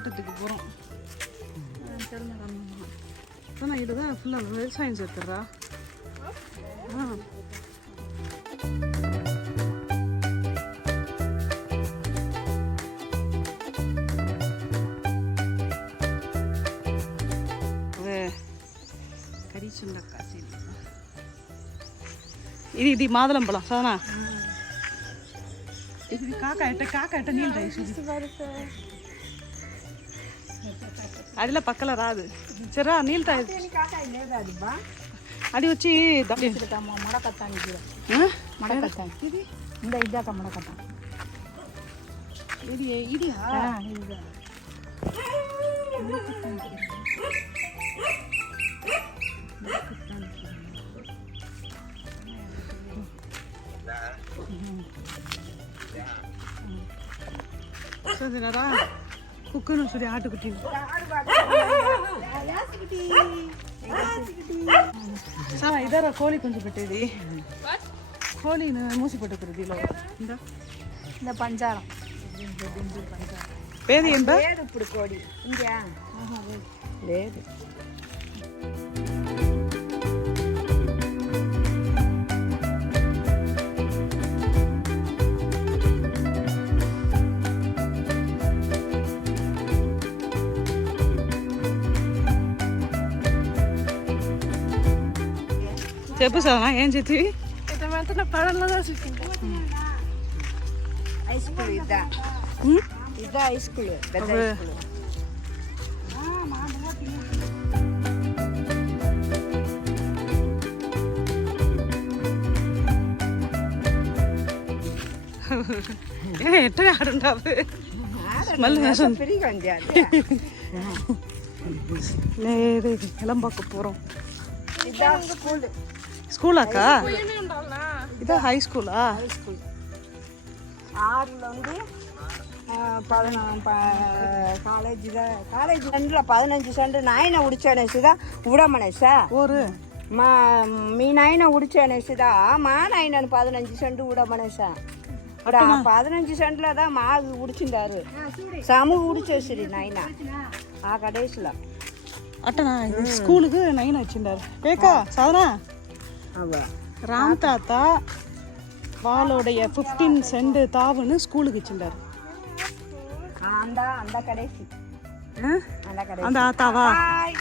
தோட்டத்துக்கு போகிறோம் ஆனால் இதுதான் ஃபுல்லாக விவசாயம் சேர்த்துறா ஆ. சுண்டக்காய் சரி இது இது மாதுளம் பழம் சோனா இது காக்கா எட்ட காக்கா எட்ட நீள் అదిలో పక్కల రాదు సరే నీళ్ళు తాగి అది వచ్చి మడకత్తానికి మడకత్తానికి ఇది ఇందా ఇద్దాక మడకత్తా ఇది ఇది చూసినారా குக்குன்னு சொல்லி ஆட்டுக்குட்டி. சார் இதார கோழி கொஞ்சம் பெட்டேதி கோழி மூசி போட்டுக்கிறது இல்லை. இந்த. இந்த பஞ்சாரம். பேது என்பது கோடி இங்கே లేదు చెప్పు సార్ ఏం చెప్తివి ఐస్ క్రీమ్ ఇద్దా ఇద్దా ఐస్ క్రీమ్ పెద్ద ஸ்கூலாக்கா? இது ஹை ஸ்கூலா ஹை ஆறில் வந்து பதினொன்று காலேஜ் தான் காலேஜ் சென்டரில் பதினஞ்சு சென்டர் நாயனை உடிச்சேனேசு தான் விடமனேஷா ஒரு. மா மீ நாயனை உடிச்சேனேசு தான் மா நாயனன் பதினஞ்சு சென்ட் விடமனேஷா பதினஞ்சு சென்ட்ல தான் மா உடிச்சிருந்தாரு. சமூக உடிச்சேசரி நாயனா ஆ கடைசியில் அட்டனா ஸ்கூலுக்கு நைன் வச்சுட்டாரு ஏக்கா சாதனா? ராம் தாத்தா வாலோடைய ஃபிஃப்டீன் செண்டு தாவுன்னு ஸ்கூலுக்கு இచ్చిండారు அந்த அந்த அந்த தாவா பாய்.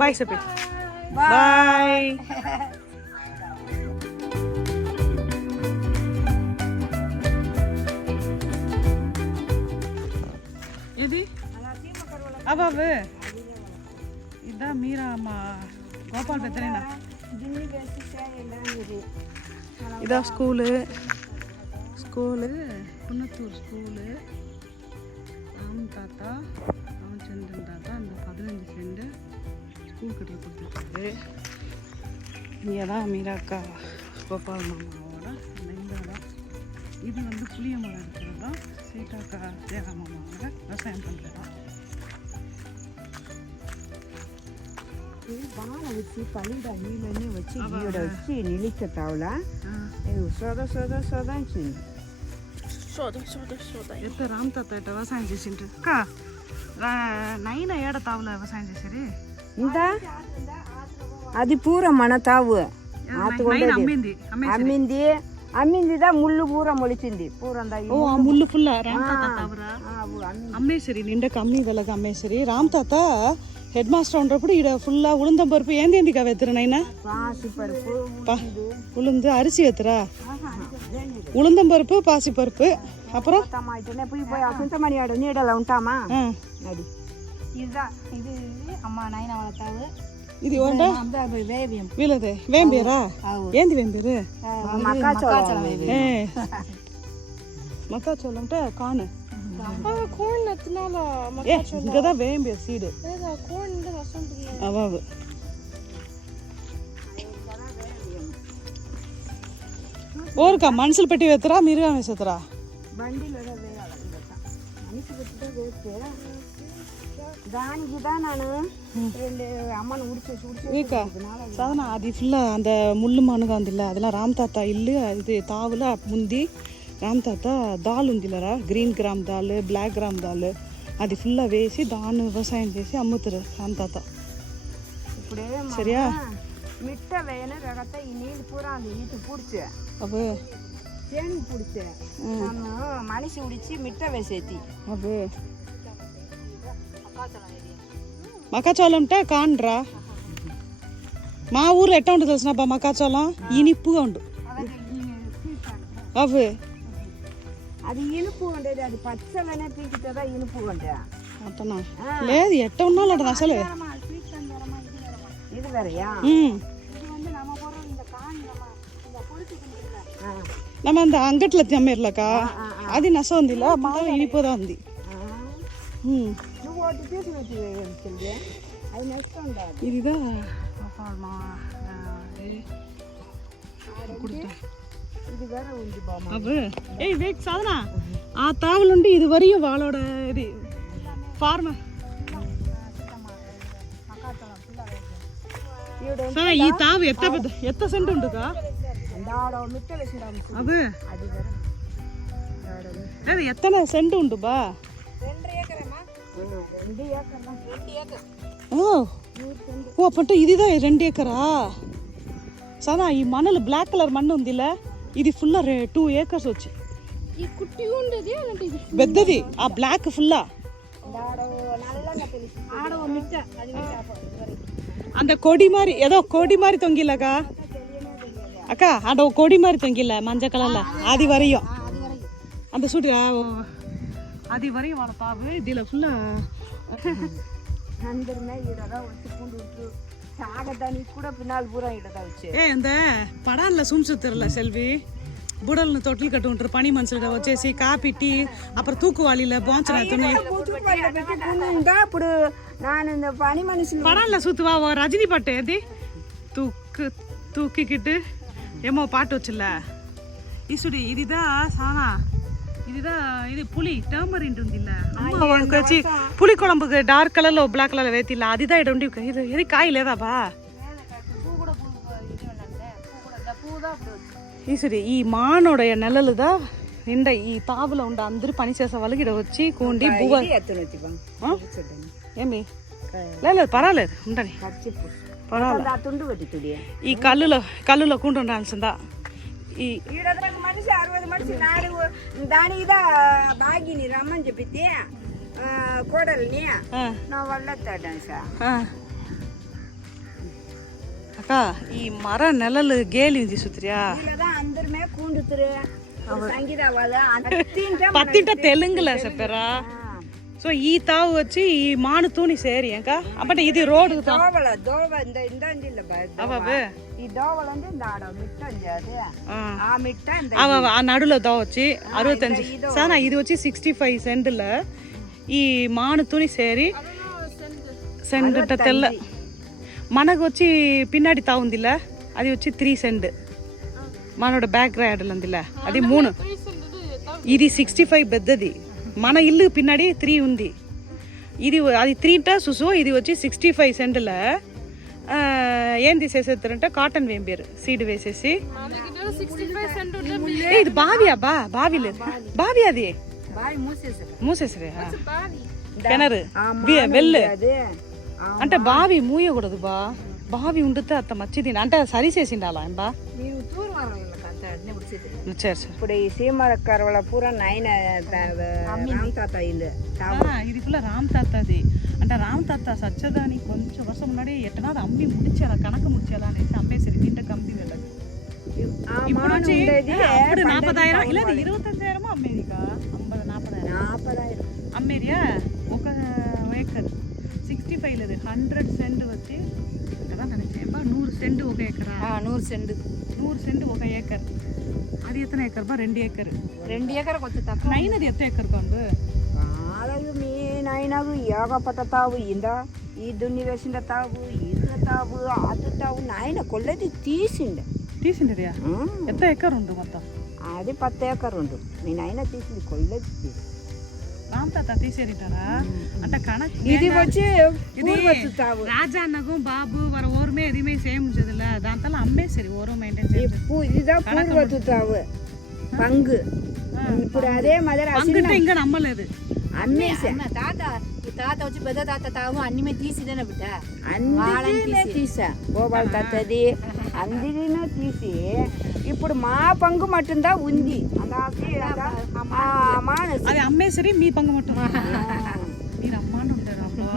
பாய். சபி பாய். ఇది అవ్వ ఇదా మీరా మా గోపాల్ இதான் school. School. Kunnathur school. Ram தாத்தா ராமச்சந்திரன் தாத்தா அந்த பதினஞ்சு செண்டு ஸ்கூல் கட்டி கொடுத்துருக்காரு இங்கே தான் மீராக்கா கோபால் மாமாவோட மைந்தாடா இது வந்து புளிய மரம் இருக்கிறது தான். சீதாக்கா ஜெயராம் மாமாவோட விவசாயம் பண்ணுறது தான் బాగా వచ్చి పల్లిడ నీళ్ళన్నీ వచ్చి ఈడ వచ్చి నిలిచతావులా సోద సోద సోద అంచింది ఎత్త రామ్ తాత ఇట్ట వ్యవసాయం చేసిండ్రు అక్క నైన్ ఏడ తావులో వ్యవసాయం చేసేది ఇంత అది పూర మన తావు నైన్ అమ్మింది అమ్మే అమ్మింది ముళ్ళు పూర మొలిచింది పూరందా ఓ ఆ ముళ్ళు ఫుల్ రామ్ తాత అవరా అమ్మేసరి నిండా కమ్మి వెళ్ళగా అమ్మేసరి రామ్ తాత హెడ్ మాస్టర్ ఉండప్పుడు ఈడ ఫుల్లా ఉళందం పరుపు ఏంది కా వెత్తరనైనా உளுந்து அரிசி எத்துறா உளுந்தம் பருப்பு பாசி பருப்பு அப்புறம் சுத்தமணி நீடல உண்டாமா இதுதான் இது அம்மா நாயன வளர்த்தாவு ఇదా ఇది అమ్మ నాయన వాళ్ళ తావు ఇది వంట అందా వేవ్యం వీళ్ళదే వేంబేరా అవు ఏంది వేంబేరు మక్కాచోళం ఏ మక్కాచోళం అంటే కాను ఏ ఇంకదా వేంబే సీడు అవావు ఓరుకా మనుషులు పెట్టి వెత్తరా మీరుగా వేసేతరా బండిలో వేయాలి ఇంకా. మనిషి పెట్టితే వేస్తే దానికి தான் நான் ரெண்டு அம்மன் உடிச்சு வச்சு உடிச்சு சாதனா அது ஃபுல்லாக அந்த முள்ளு மானுக வந்துல்ல அதெல்லாம் ராம் தாத்தா இல்லு இது தாவில் முந்தி రామ్ తాత దాల్ ఉందిలరా green gram dal black gram dal అది ఫుల్లా వేసి దాన్ని వ్యవసాయం చేసి అమ్ముతారు రామ్ తాత ఇప్పుడు సరియా మిట్ట వేయన రగత ఈ నీళ్ళు పూరా ఇటు పూడ్చే అవే చేను పూడ్చే మనిషి ఉడిచి మిట్ట వేసేది అవే మకాచోళం అంటే కాండ్రా మా ఊర్లో ఎట్లా ఉంటుంది తెలిసినబ్బా మకాచోళం ఇనిప్పుగా ఉండు అవి అది ఇనుపు ఉండేది అది పచ్చగానే పీకితే ఇనుపు ఉండే అట్టనా లేదు ఎట్ట ఉన్నాడు అసలు இது வேறையா ம். நம்ம அந்த అంగట్లో అమ్మేర్లకా అది నస ఉందిలా బాగా ఇనిపోదా ఉంది ம். నువ్వు ఒకటి తీసి పెట్టి చెల్లి అది నెక్స్ట్ ఉండాలి ఇదిదా ఇది వేరే ఉంది బామ్మ అవి ఏయ్ వేక్ సాధన ఆ తావులుండి ఇది వరియు వాళ్ళోడ ఇది ఫార్మ్ ఈవిడ సరే ఈ తావు ఎత్త పెద్ద ఎత్త సెంట్ ఉండుగా అందాడ మిట్ట వేసినాము అవి అది వేరే అది ఎత్తన సెంట్ ఉండు బా రెండు ఏకరమ్మా రెండు ఏకరమ్మా రెండు ఏకర్ ఓ ఓ అప్పంటే ఇదిదా రెండు ఎకరా సదా ఈ మనలు బ్లాక్ కలర్ మన్ను ఉందిలే ఇది ఫుల్ టూ ఏకర్స్ వచ్చి ఈ కుట్టి ఉండేది అలాంటి పెద్దది ఆ బ్లాక్ ఫుల్లా ఆడ నల్లంగా తెలుసు ఆడ మిట్ట అది அந்த கொடி மாதிரி ஏதோ கொடி மாதிரி தொங்கிலக்கா அக்கா அந்த கொடி மாதிரி தொங்கில மஞ்சள் கலர்ல அது வரையும் அந்த சூட்டு அது வரையும் வர பாவு இதுல ஃபுல்லா అందరిమే ఈడదా వచ్చుకుంటూ ఉంటూ సాగదానికి కూడా పిన్నాలు పూరా ఈడదా వచ్చే ఏ இந்த படான்ல சும்சுத்துறல செல்வி బుడలను తొట్లు కట్టు ఉంటారు పని మనుషులు వచ్చేసి కాపీ టీ అప్పుడు తూకువాళిలో బోంచన తుని ఇంకా ఇప్పుడు நான் இந்த பனி மனுஷன் పడాన్ల సూతువా ఓ రజనీ పట్టు ఏది తూక్కు తూకికిట్టు ఏమో పాట వచ్చిల్ల ఇసుడి ఇదిదా இதுதான் இது புளி டர்மரின் இருந்தில்ல அம்மா உனக்கு வச்சு புளி குழம்புக்கு டார்க் கலர்ல பிளாக் கலர்ல வேத்தில்ல அதுதான் இடம் இது எது காய் லேதாப்பா ఈసుడి ఈ మానోడ నెలలుదా నిండా ఈ పావులో ఉండ అందరూ పని చేసే వాళ్ళకి ఇక్కడ వచ్చి కూండి బువ్వ ఏమి లేదు పర్వాలేదు ఉండని పర్వాలేదు ఈ కళ్ళులో కళ్ళులో కూండి ఉండాల్సిందా ఈడొక మనిషి అరవై మనిషి నాలుగు దాని బాగిని రమ్మని చెప్పితే కోడల్ని నా వల్ల సార్ అక్క ఈ మర నెలలు గేలి చూస్తురియా అందరమే కూండుతురు పత్తింట తెలుగులా చెప్పారా సో ఈ తావు వచ్చి ఈ మాను తూని సేరి ఇంకా అంటే ఇది రోడ్డు దోవల దోవ ఇందా ఇందా నడులో దావచ్చి అరవత్తంజు సార్ ఇది వచ్చి సిక్స్టీ ఫైవ్ సెంటుల ఈ మానుతోని సేరి సెంట్ తెల్ల మనకు వచ్చి பின்னாடி தாவுந்தில்ல அது வச்சு த்ரீ செண்டு మనోడ బ్యాక్ రైడర్ ఉందిలా అది మూడు ఇది సిక్స్టీ ఫైవ్ పెద్దది మన ఇల్లు పిన్నాడి త్రీ ఉంది ఇది అది త్రీ టా సుసు ఇది వచ్చి సిక్స్టీ ఫైవ్ సెంట్లో ఏం తీసేసేస్తారంటే కాటన్ వేంబేరు సీడ్ వేసేసి. ఇది బావి అబ్బా బావి లేదు. బావి అది. బాయ్ మూసేసారు మూసేసరే కెనరు బి- అంటే బావి మూయకూడదు బా. బావి ఉండితే అత్త మచ్చిది అంటే సరిచేసిండాలా బా? சரி சரி இப்படி சீமர கரவலை பூரா நைன రామ్ తాత ఇల్లు ఆ, ఇది ஃபுல்லாக ராம் தாத்தாது అంటే ராம் தாத்தா சச்சதானி கொஞ்சம் வருஷம் முன்னாடி எட்டனாவது அம்மி முடிச்சாலா கணக்கு முடிச்சாலா అనేసి అమ్మేసరి దీంట్లో కంపెనీ వెళ్ళదు ఆ ఇప్పుడు మాను వచ్చి ఉండేది అప్పుడు నాపదాయిరం ఇలా ఇరవతైదాయిరమో అమ్మేదిగా అంబది నాపదాయిరం నాపదాయిరం అమ్మేరియా ఒక ఏకర్ సిక్స్టీ ఫైవ్ లేదు హండ్రెడ్ సెంట్ వచ్చి కదా నన్ను చెప్పా నూరు సెంట్ ఒక ఎకరా நூறு செண்டு நூறு சென்ட் ఒక ఏకర్ அது எத்தனை ஏக்கர் பா ரெண்டு ஏக்கர் ரெண்டு ஏக்கர் கொஞ்சம் தக்க நைன் அது எத்தனை ஏக்கர் கொண்டு ಕಾಳಾಯು ಮೀನಾಯ್ನಾಗು ಯಾಗ ಪಟ ತಾವು ఈ ಈ ದುನ್ನಿ తావు ತಾವು ಇದು ತಾವು ಅದು ತಾವು నాయన కొల్లది తీసిండు తీసిండరియా ఎంత ఎకర్ ఉండు మొత్తం అది పత్త ఎకర్ ఉండు మీ నాయన తీసింది కొల్లది తీసి రామతాత తీసేరిటారా అంటే కనెక్ట్ ఇది వచ్చి ఇది రాజాన్నకు బాబు వర ఓరుమే எதுவுமே செய்ய முடிஞ்சதில்ல దాంతో అమ్మేసరి ఓరు మెయింటైన్ ఇదిదా పూర్వతు తావు పంగు ఇప్పుడు అదే మదర్ పంగుంటే ఇంకా నమ్మలేదు అమ్మేసా తాత తాత వచ్చి పెద్ద తాత తావు అన్నీ తీసిదేనా బిడ్డ అన్నీ తీసా గోపాల్ తాతది అందరినో తీసి ఇప్పుడు మా పంగు మట్టుందా ఉంది అందాకి అదా, ఆ మానసి అది అమ్మేసరి మీ పంగు మట్టు మీరు అమ్మాని ఉంటారు అబ్బా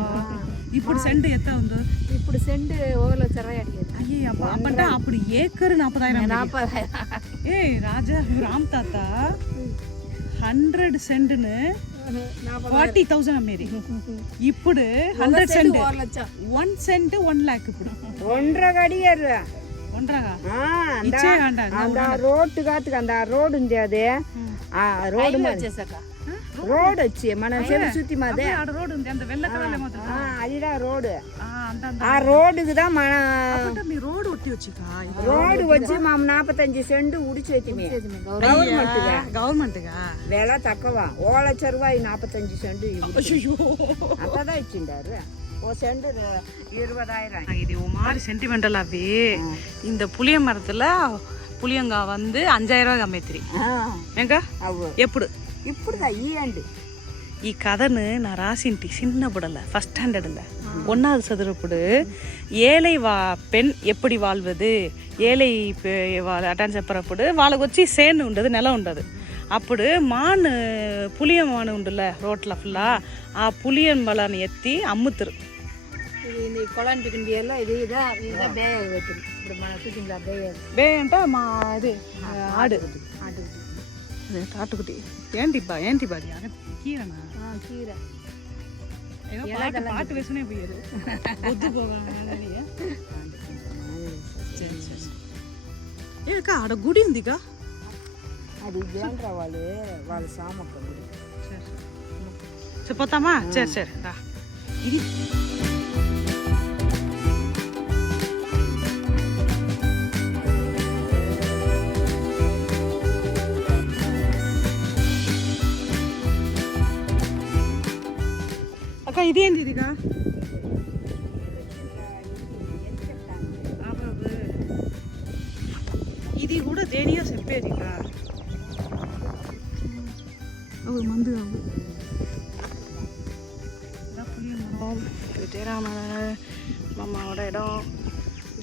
ఇప్పుడు సెంట్ ఎత్త ఉందో ఇప్పుడు సెంట్ ఓవర్లో చెరవ అడిగేది అయ్యే అబ్బా అప్పంటే అప్పుడు ఏకరు నాపదాయిరం నాపద ఏ రాజా రామ్ తాత హండ్రెడ్ సెంట్ను ఫార్టీ థౌసండ్ అమ్మేది ఇప్పుడు హండ్రెడ్ సెంట్ ఓవర్లో వచ్చా వన్ సెంట్ వన్ ల్యాక్ ఇప్పుడు ఒండ్రగా అడిగారు அந்த రోడ్డు కాదు అంద రోడ్ ఉంది అదే ఆ రోడ్ రోడ్ వచ్చి మనం చెవి సుత్తి మాదే అదిదా రోడ్ ఆ రోడ్డుకు தான் మన రోడ్ రోడ్ వచ్చి మా నాపత్తஞ்சు సెంటు ఉడిచి వచ్చింది గవర్నమెంట్ గవర్నమెంట్ వెల తక్కువ ఓల చెరువు నాపత్తஞ்சు సెంటు అట్టదా ఇచ్చిండారు ஒரு செண்டு இருபதாயிரம் இது ஒரு மாதிரி சென்டிமெண்டலாகவே இந்த புளிய மரத்தில் புளியங்கா வந்து అంజాయిరో అమ్మేత్రి ఇంకా ఎప్పుడు ఇప్పుడు ఈయండి ఈ కథను నా రాసింటి చిన్నప్పుడల్ల ఫస్ట్ స్టాండర్డ్ல ஒன்றாவது சதுரப்புடு ஏழை வா பெண் எப்படி வாழ்வது ஏழை அட்டான் செப்பறப்புடு వాళ్ళకొచ్చి సేను ఉండదు నెల ఉండదు అప్పుడు మాను పులియ మాను ఉండులే రోట్ల ఫుల్లా ఆ పులియన్ బలాన్ని ఎత్తి అమ్ముతారు ఇది ఇది కొలాన్ పికింది ఎల్లో ఇది ఇదా ఇదా బే పెట్టింది ఇప్పుడు మన షూటింగ్ బే బే అంటే మా ఇది ఆడు అదే తాటుకుటి ఏంటి బా ఏంటి బాది అదే కీరనా చీర ఏదో పాట పాట వేసుకునే పోయారు వద్దు పోగానే సరే సరే ఏ అక్క ఆడ గుడి ఉందిగా అది ఏంట్రా వాళ్ళు వాళ్ళ సామక్క గుడి చెప్పొద్దామా సరే సరే రా ఇది అక్క ఇది ఏంది ఇదిగా ఇది కూడా దేనియో చెప్పేది ఇక అవు మందు అవు விஜயராமன் மாமாவோட இடம்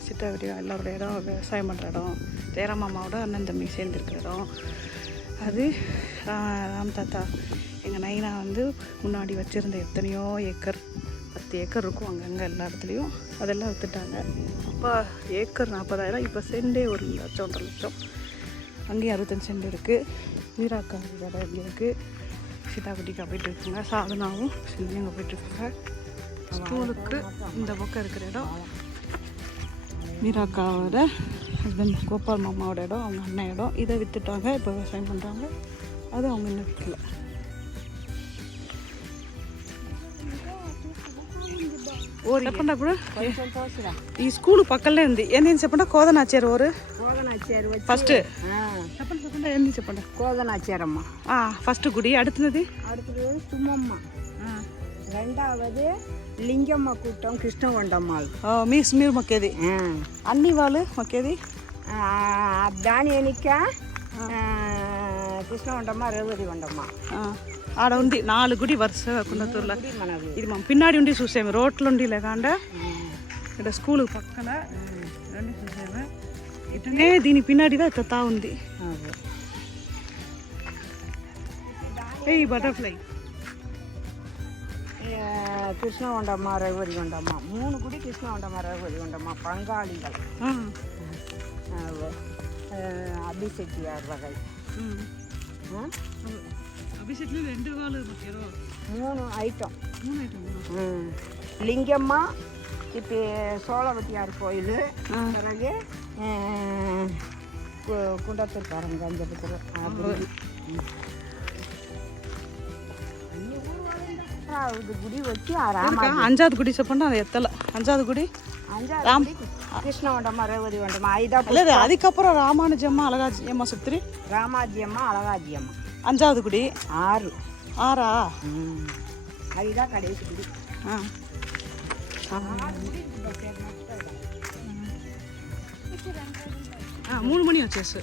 சிட்டா வீடியோ எல்லாரோட இடம் விவசாயம் பண்ணுற இடம் ஜெயராம் மாமாவோட அண்ணன் தம்பி சேர்ந்துருக்கிற இடம் அது ரா- ராம் தாத்தா எங்கள் மெயினாக வந்து முன்னாடி வச்சுருந்த எத்தனையோ ஏக்கர் பத்து ஏக்கர் இருக்கும் அங்கங்கே எல்லா இடத்துலையும். அதெல்லாம் விற்றுட்டாங்க அப்போ ஏக்கர் நாற்பதாயிரம் இப்போ செண்டே ஒரு லட்சம் ஒன்றரை லட்சம். அங்கேயும் அறுபத்தஞ்சு செண்டு இருக்குது வீராக்கா இடம் இங்கே இருக்குது சீதாக்குட்டிக்கா போயிட்டு இருக்காங்க. சாதனாவும் செல்வி அங்கே போயிட்டுருக்காங்க ஸ்கூலுக்கு இந்த பக்கம் இருக்கிற இடம். மீராக்காவோட ஹஸ்பண்ட் கோபால் மாமாவோட இடம் அவங்க அண்ணன் இடம். இதை விற்றுட்டாங்க இப்போ விவசாயம் பண்ணுறாங்க அது அவங்க இன்னும் விற்கலை ಊರು ಎಪ್ಪಂಡಾಪುಡು ಈ ಸ್ಕೂಲ್ ಪಕ್ಕಲ್ಲೇ ఉంది ఏంది చెప్పండి కోదనాచారు ఊరు కోదనాచారు ఫస్ట్ చెప్పండి చెప్పండి ఏంది చెప్పండి కోదనాచారమ్మ ఫస్ట్ గుడి అడుతున్నది అడుతున్నది తుమ్మమ్మ రెండవది లింగమ్మ కూటం కృష్ణగుండమ్మ వాళ్ళు మీ మీరు మొక్కేది అన్ని వాళ్ళు మొక్కేది దాని ఎనిక కృష్ణకొండమ్మ రేవతి కొండమ్మ ఆ, ఆడ ఉంది నాలుగు గుడి వరుసగా కుండతూరులో ఇది మనది ఇది మనం పిన్నాడి ఉండి చూసాము రోడ్లు ఉండి లేకుండా ఇక్కడ స్కూల్ పక్కన ఇవన్నీ చూసాము ఇటనే దీని పిన్నాడిగా తా ఉంది అదే. ఏ ఈ బటర్ఫ్లై ఆ, కృష్ణకొండమ్మ రేవతి కొండమ్మ మూడు గుడి కృష్ణకొండమ్మ రేవతి కొండమ్మ பங்காளிகள் அபிஷேக்கியார் வகை ஆ? అభిషేక్లు రెండు వాళ్ళు మొక్కారు மூணு ஐட்டம் మూడు ఐటమ్ ம். லிங்கம்மா இப்போ சோழவட்டியார் கோயில் ஆ. பிறகு அஹ், கு- குண்டத்தூர்காரங்க அந்த பக்கத்தில் அப்படி ம். ఆ, ఇది గుడి వచ్చి ఆ రామ అంజాద్ గుడి చెప్పండి అది ఎత్తల అంజాద్ గుడి అంజాది కృష్ణ వండమ్మ రేవతి వండమ్మ ఐదా లేదు அதுக்கப்புறம் ராமானுஜம்மா அழகாஜி அம்மா சுத்திரி రామాజ్యమ్మ అలగాజ్యమ్మ அஞ்சாவது குடி ఆరు ஆறா ம். ఐదా కడేసి గుడి ஆ ఆ, మూడు మణి వచ్చేసి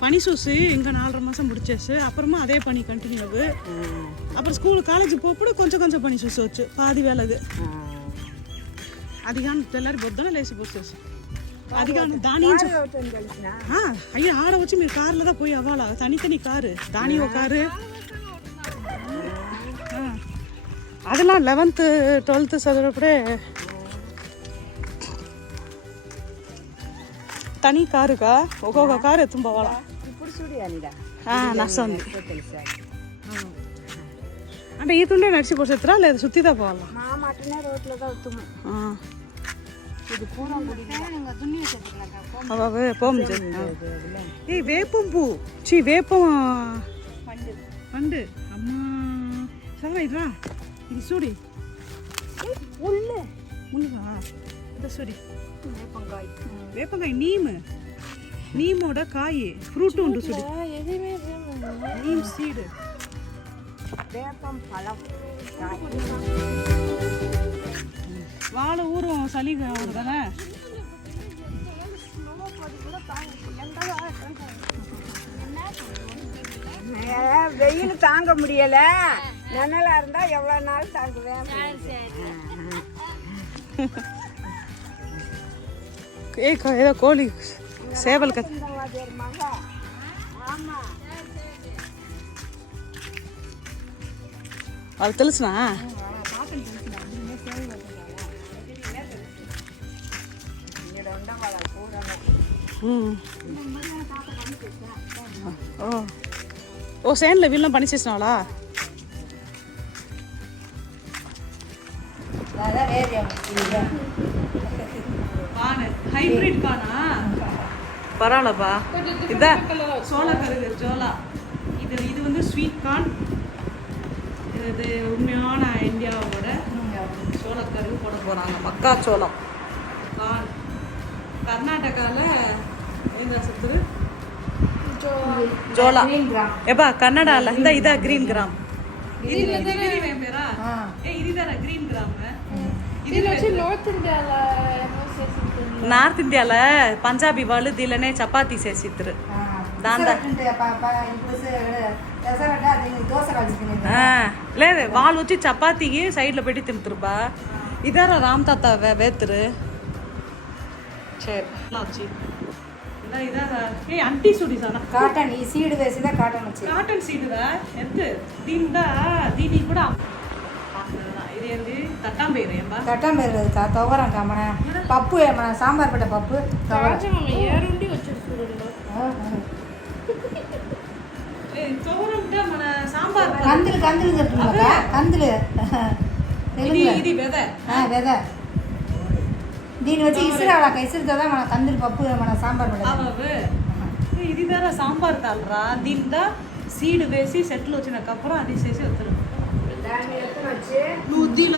పని చూసి ఇంకా నాలుగు మాసం ముడిచేసి అప్పుడమా అదే పని కంటిన్యూ అప్పుడు స్కూల్ కాలేజ్ పోప్పుడు కొంచెం కొంచెం పని చూసవచ్చు పాది వేలది అది కానీ తెల్లారి పొద్దున లేచి పోసేసి అది కానీ దాని నుంచి అవుతుంది తెలిసిన ఆ, అయ్యో ఆడ వచ్చి మీరు కార్లో தான் పోయి అవ్వాలా తని తని కారు దాని ఓ కారు ఆ. அதெல்லாம் லெவன்த்து டுவெல்த்து చదివేటప్పుడే తని కారుగా ఒక్కొక్క కారు ఎత్తుని పోవాలా ఇప్పుడు చూడు అనిరా నష్టం ఉంది తెలుసా అంటే ఈతుండే నడిచి పోసేత్తరా లేదా సుత్తిదా పోవాలా మా మటనే రోడ్లో అవుతుంది இது பூரம் ஏய் வேப்பம் பூ. சி வேப்பம் வண்டு அம்மா. சரவைட் வா. இது சூடி. உள்ள. முன்னுவா அதை சூடி. வேப்பங்காய். வேப்பங்காய் நீமு. நீமோட காய். ஃப்ரூட் உண்டு சுடி. நீம் சீடு. வேப்பம் பழம். வாழை ஊரும் சளி ஊறு தானே? வெயில் தாங்க முடியல? நிழலா இருந்தா எவ்வளவு நாள் தாங்குவேன்? ஏ ஏதோ கோழி சேவல் கத்து அது தெலுசுனா ఓ ఓ సేన్లో వీళ్ళని పని చేసినావాలా பானை ஹைபிரிட் பானா பரவாயில்லப்பா இதான் சோள கருது ஜோலா இது இது வந்து ஸ்வீட் கார்ன் இது உண்மையான இந்தியாவோட சோளக்கருவு போட போகிறாங்க மக்காச்சோளம் கார்ன் கர்நாடகாவில் எங்க சுத்துரு ஜோலா எப்பா கன்னடால இந்த இதா கிரீன் கிராம் ఇది ఇది వేరే పేరా ఏ ఇది దారా గ్రీన్ గ్రామ్ ఇది వచ్చి నార్త్ ఇండియాలో ఏమో చేసింది నార్త్ ఇండియాల పంజాబీ వాళ్ళు దీనిలోనే చపాతీ చేసిద్దరు దాందా ఆ, లేదు వాళ్ళు వచ్చి చపాతీకి సైడ్లో పెట్టి తింటారుబా ఇదారా రామ్ తాత వే వేతురు సరే వచ్చి ఇదా ఇదారా ఏ అంటీ సుడి సానా కాటన్ ఈ సీడ్ వేసిదా కాటన్ వచ్చింది కాటన్ సీడుదా ఎంత దీనిదా దీనికి కూడా ఇది ఏంది తట్టాంబేరు ఏంబా కట్టం పెరగదు కా తొగరంట మన పప్పు మన సాంబార్ పెట్ట పప్పు ఏరుండి వచ్చాడు చూడండి తోరంటే మన సాంబార్ కందులు కందులు చెప్తున్నా కందులు ఇది తెలుగులో ఇది వెద ನೀನು ವಚ್ಚಿ ಇಸಿರು ಅವಳಕ್ಕ ಇಸಿರುದ ಮನ ಕಂದಿರು ಪಪ್ಪು ಮನ సాంబార్ అవ్వవు ఇది ధర సాంబార్ తాలరా? దీని దా సీడ్ వేసి సెట్లు వచ్చినాకప్పుడు అది చేసి వస్తారు నువ్వు దీని